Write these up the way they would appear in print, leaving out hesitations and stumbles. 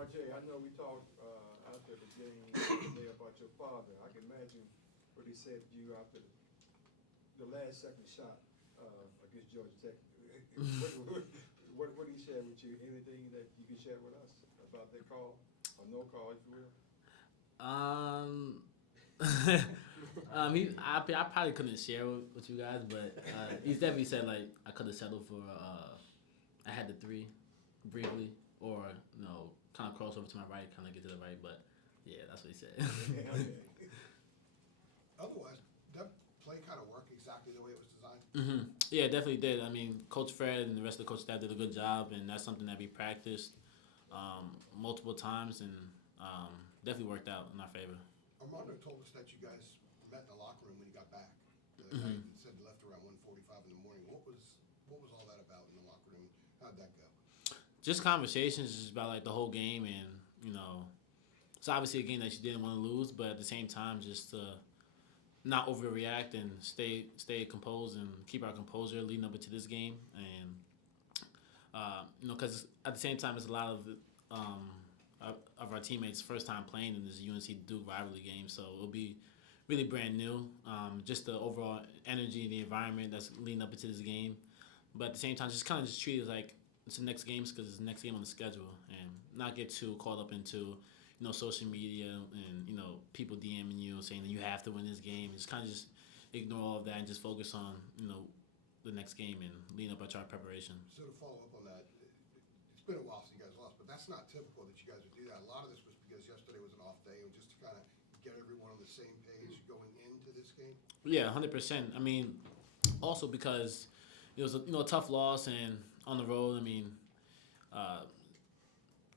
RJ, I know we talked after the game today about your father. I can imagine what he said to you after the last second shot against Georgia Tech. What did he share with you? Anything that you can share with us about that call or no call, if you will? Um, I probably couldn't share with you guys, but he's definitely said like I could have settled for I had the three briefly, or kind of cross over to my right, kind of get to the right, but yeah, that's what he said. Otherwise, that play kind of worked exactly the way it was designed. Yeah, it definitely did. I mean, Coach Fred and the rest of the coach staff did a good job, and that's something that we practiced multiple times, and definitely worked out in our favor. Armando told us that you guys met in the locker room when you got back. The night you said you left around 1:45 in the morning. What was all that about in the locker room? How'd that go? Just conversations just about like the whole game, and it's obviously a game that you didn't want to lose, but at the same time, just to not overreact and stay composed and keep our composure leading up into this game, and because at the same time, it's a lot of our teammates' first time playing in this UNC Duke rivalry game, so it'll be really brand new. Just the overall energy, the environment that's leading up into this game, but at the same time, just kind of just treat it like it's the next game because it's the next game on the schedule, and not get too caught up into social media and people DMing you saying that you have to win this game. Just kind of just ignore all of that and just focus on the next game and leading up our preparation. So to follow up on that, it's been a while since you guys lost, but that's not typical that you guys would do that. A lot of this was because yesterday was an off day, and just to kind of get everyone on the same page going into this game. Yeah, 100%. I mean, also because it was a tough loss and on the road. I mean,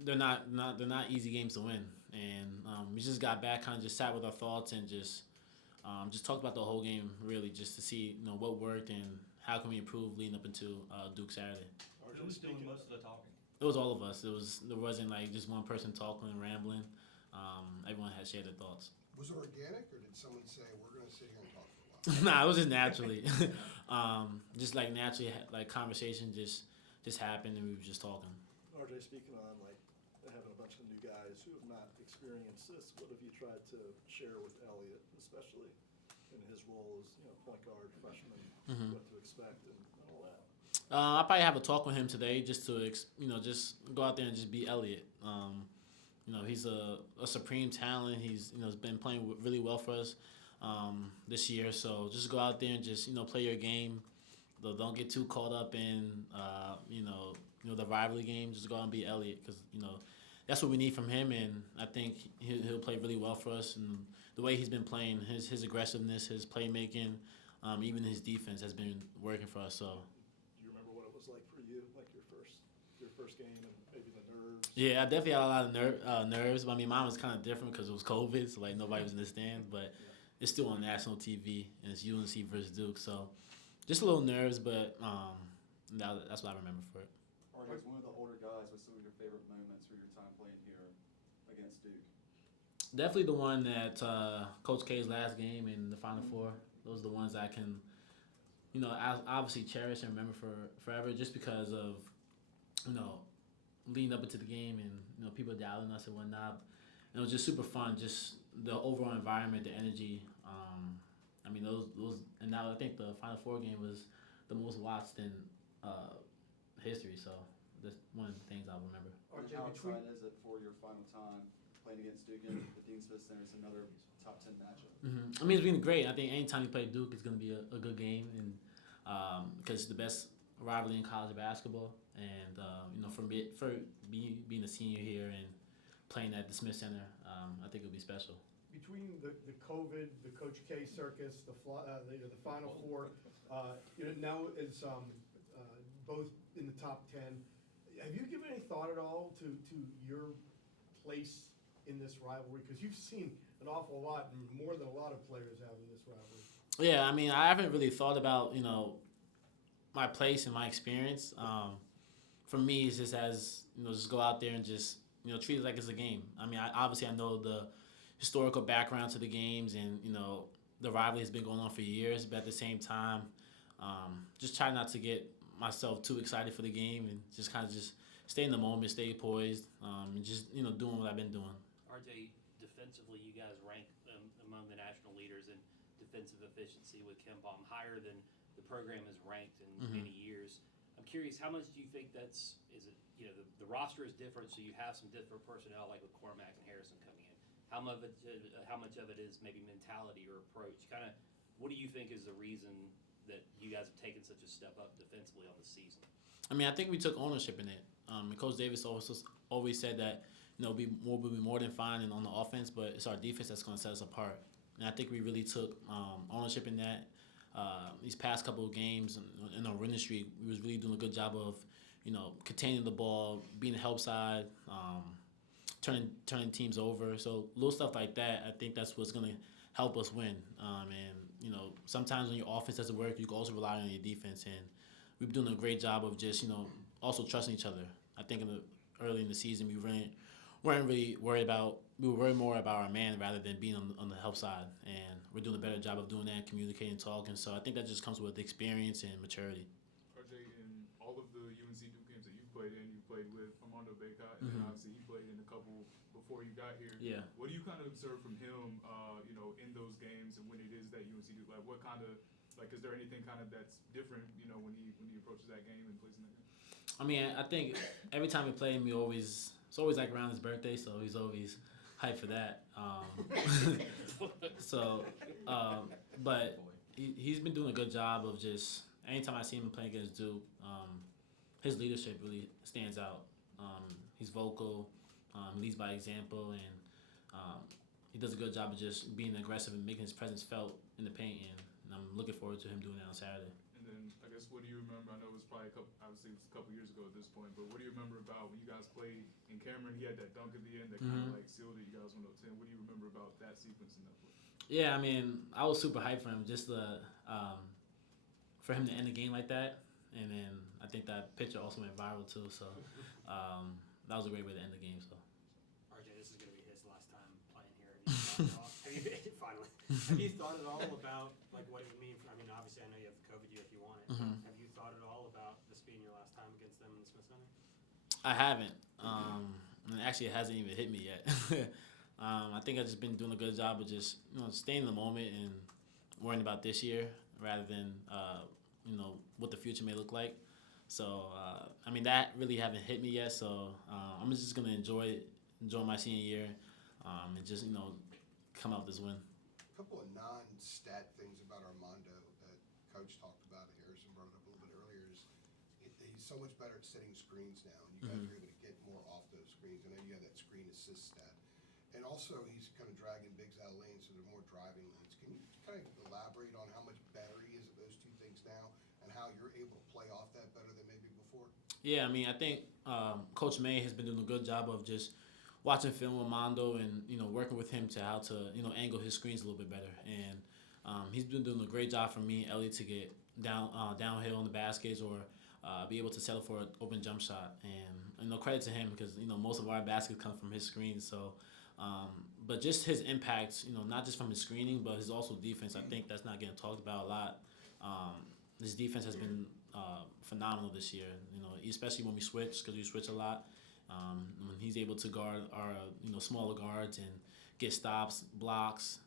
they're not easy games to win, and we just got back, kind of just sat with our thoughts and just talked about the whole game really, just to see what worked and how can we improve leading up into Duke Saturday. Who was doing most of the talking? It was all of us. There wasn't like just one person talking and rambling. Everyone had shared their thoughts. Was it organic, or did someone say we're going to sit here and talk for a while? Nah, it was just naturally, just like naturally, like conversation just happened and we were just talking. RJ, speaking on like having a bunch of new guys who have not experienced this, what have you tried to share with Elliot, especially in his role as point guard, freshman, what to expect and all that? I'll probably have a talk with him today just to just go out there and just be Elliot. He's a supreme talent. He's been playing really well for us this year. So just go out there and just play your game. Don't get too caught up in the rivalry game. Just go out and be Elliot because that's what we need from him, and I think he'll play really well for us. And the way he's been playing, his aggressiveness, his playmaking, even his defense has been working for us. So. Do you remember what it was like for you, like your first game, and maybe the nerves? Yeah, I definitely had a lot of nerves. I mean, mine was kind of different because it was COVID, so like nobody was in the stands, but it's still on national TV, and it's UNC versus Duke, so just a little nerves, but that's what I remember for it. RJ, as one of the older guys, what's some of your favorite moments from your time playing here against Duke? Definitely the one that Coach K's last game in the Final Four. Those are the ones I can, I obviously cherish and remember for forever, just because of, leading up into the game and people doubting us and whatnot. And it was just super fun, just the overall environment, the energy. I mean, those, and now I think the Final Four game was the most watched in history. So that's one of the things I'll remember. And how excited is it for your final time playing against Duke in the Dean Smith Center? It's another top 10 matchup. I mean, it's been great. I think anytime you play Duke, it's going to be a good game, and because it's the best rivalry in college basketball. And for being a senior here and playing at the Smith Center, I think it'll be special. Between the COVID, the Coach K circus, the Final Four, now it's both in the top 10. Have you given any thought at all to your place in this rivalry? Because you've seen an awful lot, more than a lot of players have in this rivalry. Yeah, I mean, I haven't really thought about my place and my experience. For me, it's just just go out there and just treat it like it's a game. I mean, obviously I know the historical background to the games, and the rivalry has been going on for years. But at the same time, just try not to get myself too excited for the game, and just kind of just stay in the moment, stay poised, and just doing what I've been doing. RJ, defensively, you guys rank among the national leaders in defensive efficiency with Kempom, higher than the program has ranked in many years. I'm curious, how much do you think is it, the roster is different, so you have some different personnel like with Cormac and Harrison coming in. How much of it is maybe mentality or approach? Kind of, what do you think is the reason that you guys have taken such a step up defensively on the season? I mean, I think we took ownership in it. And Coach Davis always said that we'll be more than fine on the offense, but it's our defense that's going to set us apart. And I think we really took ownership in that. These past couple of games in our winning streak, we was really doing a good job of containing the ball, being the help side, turning teams over. So little stuff like that, I think that's what's going to help us win. And sometimes when your offense doesn't work, you can also rely on your defense. And we've been doing a great job of just also trusting each other. I think early in the season we weren't really worried about. We were worried more about our man rather than being on the help side, and we're doing a better job of doing that, communicating, talking. So I think that just comes with experience and maturity. RJ, in all of the UNC Duke games that you played in, you played with Armando Bacot, and then obviously he played in a couple before you got here. Yeah. What do you kind of observe from him, in those games and when it is that UNC Duke? Like, what kind of, is there anything kind of that's different, when he approaches that game and plays in that game? I mean, I think every time we play him, it's always like around his birthday, so he's always hyped for that. But he's been doing a good job of just anytime I see him playing against Duke, his leadership really stands out. He's vocal, leads by example, and he does a good job of just being aggressive and making his presence felt in the paint. And I'm looking forward to him doing that on Saturday. And then, I guess, what do you remember? I know it was probably obviously it was a couple years ago at this point, but what do you remember about when you guys played in Cameron? He had that dunk at the end that kind of sealed it. You guys went up 10. What do you remember about that sequence in that play? Yeah, I mean, I was super hyped for him, just for him to end the game like that. And then I think that picture also went viral too. So that was a great way to end the game. So. RJ, this is going to be his last time playing here. Have you thought at all about what it would mean? Obviously, I know you have the COVID year if you want it. Have you thought at all about this being your last time against them in the Smith Center? I haven't. And actually, it hasn't even hit me yet. I think I've just been doing a good job of just staying in the moment and worrying about this year rather than what the future may look like. So that really haven't hit me yet. So I'm just gonna enjoy my senior year, and just come out with this win. A couple of non-stat things about Armando that Coach talked about, Harrison brought it up a little bit earlier, is he's so much better at setting screens now, and you guys are able to get more off those screens. I know you have that screen assist stat. And also, he's kind of dragging bigs out of lanes, so they're more driving lanes. Can you kind of elaborate on how much better he is at those two things now, and how you're able to play off that better than maybe before? Yeah, I think Coach May has been doing a good job of just watching film with Mondo and working with him to how to angle his screens a little bit better. And he's been doing a great job for me and Elliot to get downhill on the baskets or be able to settle for an open jump shot. And credit to him because most of our baskets come from his screens. So. But just his impact, not just from his screening, but his also defense. I think that's not getting talked about a lot. His defense has been phenomenal this year. Especially when we switch, because we switch a lot. When he's able to guard our smaller guards and get stops, blocks,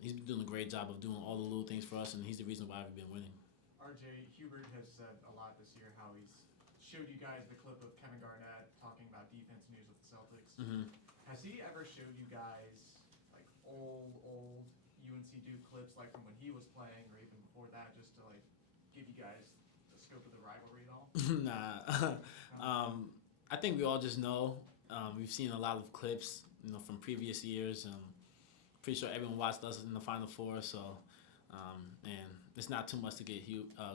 he's been doing a great job of doing all the little things for us, and he's the reason why we've been winning. RJ, Hubert has said a lot this year how he's showed you guys the clip of Kevin Garnett talking about defense news with the Celtics. Has he ever showed you guys old UNC Duke clips from when he was playing or even before that, just to give you guys the scope of the rivalry at all? Nah. I think we all just know. We've seen a lot of clips, from previous years. Pretty sure everyone watched us in the Final Four, so and it's not too much to get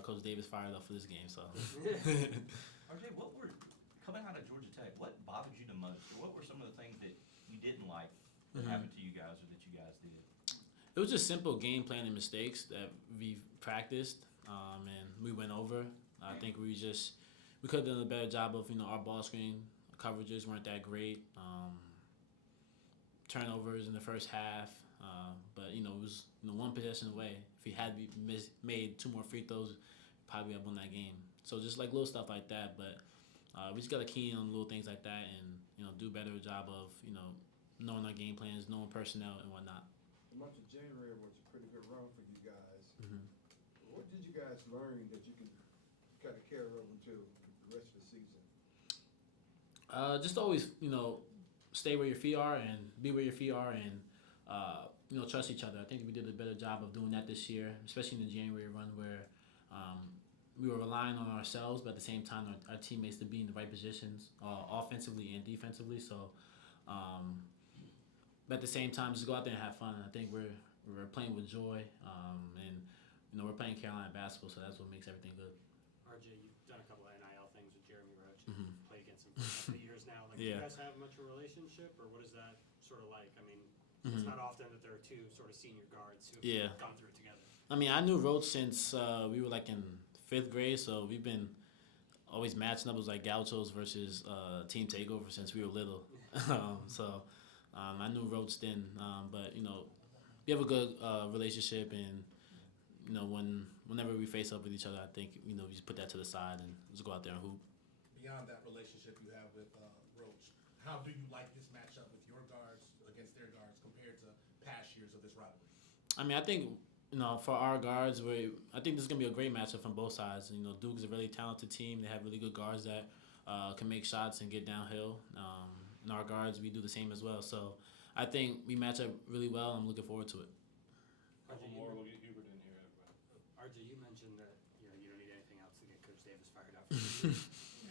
Coach Davis fired up for this game. So. RJ, coming out of Georgia Tech, what bothered you the most, or what were some of the things that you didn't like that happened to you guys or that you guys did? It was just simple game planning mistakes that we practiced, and we went over. I think we could have done a better job of our ball screen coverages weren't that great. Turnovers in the first half, but it was one possession away. If he had made 2 more free throws, probably have won that game. So just little stuff like that, but we just got to key in on little things like that and, do a better job of, knowing our game plans, knowing personnel and whatnot. The month of January was a pretty good run for you guys. Mhm. What did you guys learn that you can kind of carry over to the rest of the season? Just always, stay where your feet are and be where your feet are and, trust each other. I think we did a better job of doing that this year, especially in the January run where we were relying on ourselves, but at the same time, our teammates to be in the right positions, offensively and defensively. So, but at the same time, just go out there and have fun. And I think we're playing with joy, and we're playing Carolina basketball, so that's what makes everything good. RJ, you've done a couple of NIL things with Jeremy Roach. Mhm. Played against him for a couple of years now. Like, do Yeah. you guys have much of a relationship, or what is that sort of like? I mean, Mhm. it's not often that there are two sort of senior guards who've Yeah. gone through it together. I mean, I knew Roach since we were like in 5th grade, so we've been always matching up. It was like Gauchos versus Team Takeover since we were little. I knew Roach then, but we have a good relationship, and whenever we face up with each other, I think we just put that to the side and just go out there and hoop. Beyond that relationship you have with Roach, how do you like this matchup with your guards against their guards compared to past years of this rivalry? I mean, I think for our guards, I think this is gonna be a great matchup from both sides. Duke is a really talented team. They have really good guards that can make shots and get downhill. And our guards, we do the same as well. So I think we match up really well. I'm looking forward to it. RJ, More, we'll get Hubert in here. RJ, you mentioned that you don't need anything else to get Coach Davis fired up. For you.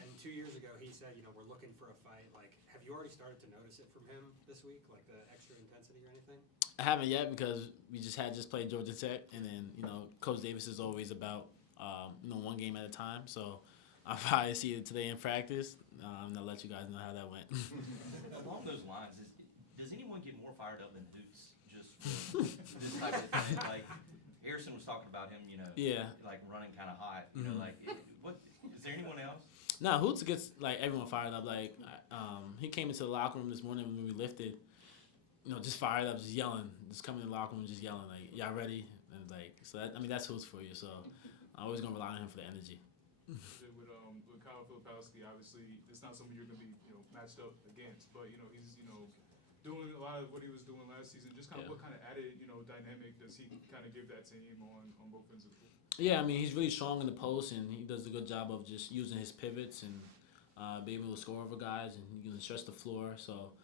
And 2 years ago, he said, we're looking for a fight. Like, have you already started to notice it from him this week, like the extra intensity or anything? I haven't yet because we just played Georgia Tech, and then Coach Davis is always about one game at a time. So I'll probably see it today in practice. And I'll let you guys know how that went. Along those lines, does anyone get more fired up than Hoots just for this type of thing? Like Harrison was talking about him, Yeah. like running kind of hot. What is there anyone else? No, Hoots gets like everyone fired up. Like he came into the locker room this morning when we lifted. Just fired up, just yelling, just coming in the locker room, just yelling, like, y'all ready? And that's Hoots for you. So I'm always gonna rely on him for the energy. With Kyle Filipowski, obviously it's not someone you're gonna be matched up against, but he's doing a lot of what he was doing last season. Just kind of what kind of added dynamic does he kind of give that team on both ends of the floor? Yeah, I mean he's really strong in the post, and he does a good job of just using his pivots and being able to score over guys, and he can stretch the floor. So.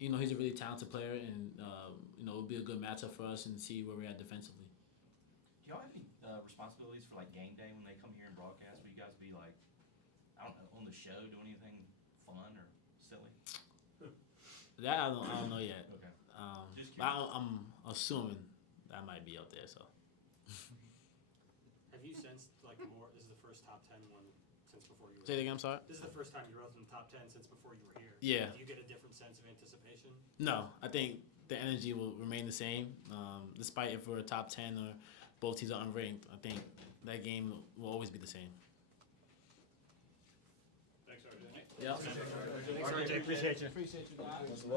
He's a really talented player, and it'll be a good matchup for us and see where we're at defensively. Do y'all have any responsibilities for like game day when they come here and broadcast? Will you guys be like, I don't know, on the show, doing anything fun or silly? That I don't know yet. Okay. Just But curious. I'm assuming that might be up there. So. Have you sensed like more? This is the first top 10 one since before you were. Say it again. I'm sorry. This is the first time you wrote in the top 10 since before you were here. Yeah. Do you get a different sense of anticipation? No, I think the energy will remain the same. Despite if we're a top 10 or both teams are unranked, I think that game will always be the same. Thanks, RJ. Yeah. Thanks, RJ. Appreciate you. Appreciate you guys.